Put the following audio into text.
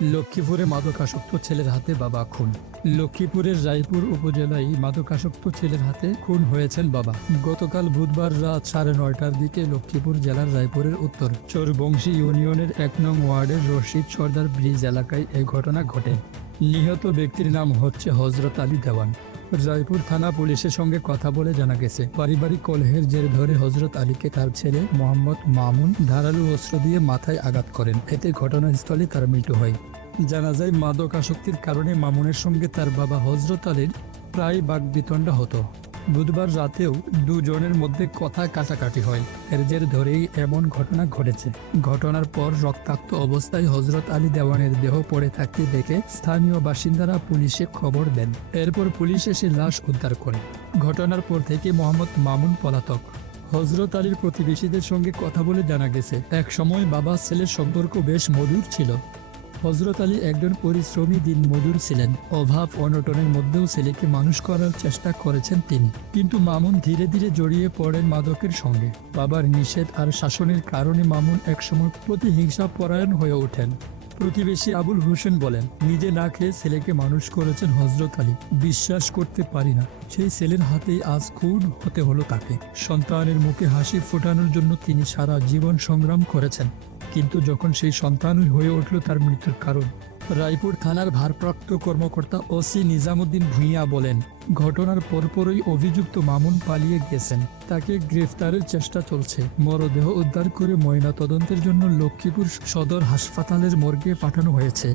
লক্ষ্মীপুরে মাদকাসক্ত ছেলের হাতে বাবা খুন। লক্ষ্মীপুরের রায়পুর উপজেলায় মাদকাসক্ত ছেলের হাতে খুন হয়েছেন বাবা। গতকাল বুধবার রাত 9:30টার দিকে লক্ষ্মীপুর জেলার রায়পুরের উত্তর চরবংশী ইউনিয়নের 1 নং ওয়ার্ডের রশিদ সর্দার ব্রিজ এলাকায় এই ঘটনা ঘটে। নিহত ব্যক্তির নাম হচ্ছে হজরত আলী দেওয়ান। রায়পুর থানা পুলিশের সঙ্গে কথা বলে জানা গেছে, পারিবারিক কলহের জের ধরে হজরত আলীকে তার ছেলে মোহাম্মদ মামুন ধারালো অস্ত্র দিয়ে মাথায় আঘাত করেন। এতে ঘটনাস্থলে তার মৃত্যু হয়। জানা যায়, মাদকাসক্তির কারণে মামুনের সঙ্গে তার বাবা হজরত আলীর প্রায় বাগবিতণ্ডা হতো। বুধবার রাতেও দুজনের মধ্যে কথা কাটাকাটি হয়। এর জের ধরেই এমন ঘটনা ঘটেছে। ঘটনার পর রক্তাক্ত অবস্থায় হজরত আলী দেওয়ানের দেহ পড়ে থাকতে দেখে স্থানীয় বাসিন্দারা পুলিশে খবর দেন। এরপর পুলিশ এসে লাশ উদ্ধার করে। ঘটনার পর থেকে মোহাম্মদ মামুন পলাতক। হজরত আলীর প্রতিবেশীদের সঙ্গে কথা বলে জানা গেছে, এক সময় বাবা ছেলের সম্পর্ক বেশ মধুর ছিল। হজরত আলী একজন পরিশ্রমী দিনমজুর ছিলেন। অভাব অনটনের মধ্যেও ছেলেকে মানুষ করার চেষ্টা করেছেন তিনি। কিন্তু মামুন ধীরে ধীরে জড়িয়ে পড়েন মাদকের সঙ্গে। বাবার নিষেধ আর শাসনের কারণে মামুন একসময় প্রতিহিংসা পরায়ণ হয়ে ওঠেন। প্রতিবেশী আবুল হোসেন বলেন, নিজে না খেয়ে ছেলেকে মানুষ করেছেন হজরত আলী। বিশ্বাস করতে পারি না, সেই ছেলের হাতেই আজ খুন হতে হলো তাকে। সন্তানের মুখে হাসি ফোটানোর জন্য তিনি সারা জীবন সংগ্রাম করেছেন, কিন্তু যখন সেই সন্তানই হয়ে উঠল তার মৃত্যুর কারণ। রায়পুর থানার ভারপ্রাপ্ত কর্মকর্তা ওসি নিজামুদ্দিন ভূঁইয়া বলেন, ঘটনার পরপরই অভিযুক্ত মামুন পালিয়ে গেছেন। তাকে গ্রেফতারের চেষ্টা চলছে। মরদেহ উদ্ধার করে ময়নাতদন্তের জন্য লক্ষ্মীপুর সদর হাসপাতালের মর্গে পাঠানো হয়েছে।